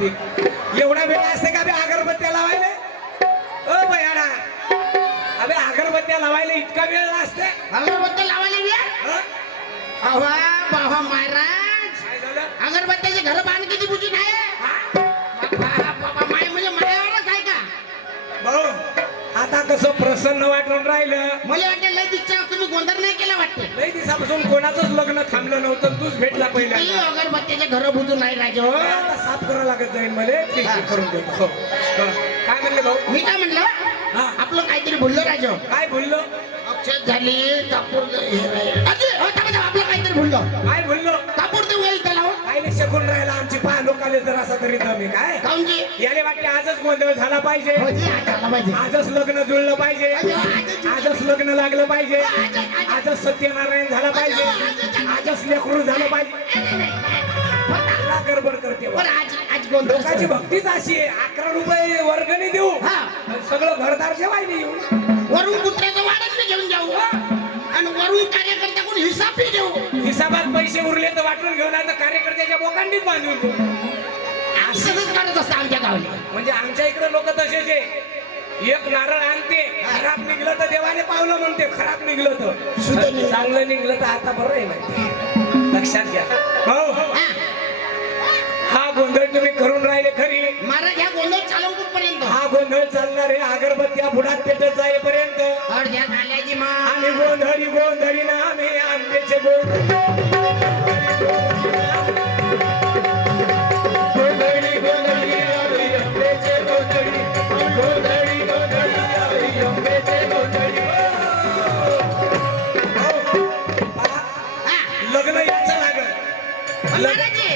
कार्तिक एवढा वेळ असते का बे अगरबत्त्या लावायला? ओ बयाडा, अबे अगरबत्त्या लावायला इतका वेळ असते? अगरबत्ती लावायला वेळ? अवा बाबा महाराज, काय झालं? अगरबत्त्याचे घर बांध किती बुजून आहे? बाबा माय म्हणजे मायावरच आहे का? भाऊ आता कसं प्रसन्न वाटून राहिलं. मला वाटतं लय दिसच्या तुम्ही गोंधळ नाही केला वाटतं. लई दिवसापासून कोणाचंच लग्न थांबलं नव्हतं, तूच भेटला किती पहिल्यांदा. अगरबत्त्याचे घर बुजून नाही राजे हो. आता साफ करावं लागत जाईल मला. ठीक आहे, करून देतो. हो. हो. काय म्हणले भाऊ? मी काय म्हणलं, हा. आपलं काहीतरी बोललो राजे हो. काय बोललो? अक्षत झाली कापूर आपलं काहीतरी बोललो. काय बोललो? कापूर देऊ येईल त्याला हो. काय नाही शकून राहिला आमची पहा लोकाले जर असा तरी दमी काय काहून जी? याले वाटते आजच गोंधळ झाला पाहिजे, हो जी, आज झाला पाहिजे. आजच लग्न जुळलं पाहिजे, आजच लग्न लागलं पाहिजे, आजच सत्यनारायण झाला पाहिजे, आजच लेकरू झालं पाहिजे. मला गडबड करते बा. पण आज गोंधळ लोकांची झाला. भक्तीच अशी आहे. 11 रुपये वर्गणी देऊ, हा. सगळं घरदार जेवायला येऊ, वरून कुत्र्याचं वाढत मी घेऊन जाऊ आणि वरून कार्यकर्ता कोण हिसाब बी देऊ. हिसाबात पैसे उरले तर वाटून घेऊन आता कार्यकर्त्याच्या बोकांडीत बांधून देऊ. असंच करत असतं आमच्या गावाला. म्हणजे आमच्या इकडे लोक तसेच आहे. एक नारळ आणते, खराब निघलं तर देवाने पावलं म्हणते, खराब निघलं तर शुद्ध निघलं. चांगलं निघलं तर आता बरं आहे माहिती. लक्षात घ्या भाऊ, हा. हा गोंधळ तुम्ही करून राहिले खरी. महाराज ह्या गोंधळ चालवून कुठपर्यंत? हा गोंधळ चालणार आहे अगरबत्त्या बुडात पेटत जाईपर्यंत. अर्ध्या झाल्याची मा आणि गोंधळी गोंधळी ना आम्ही आंब्याचे गोंधळ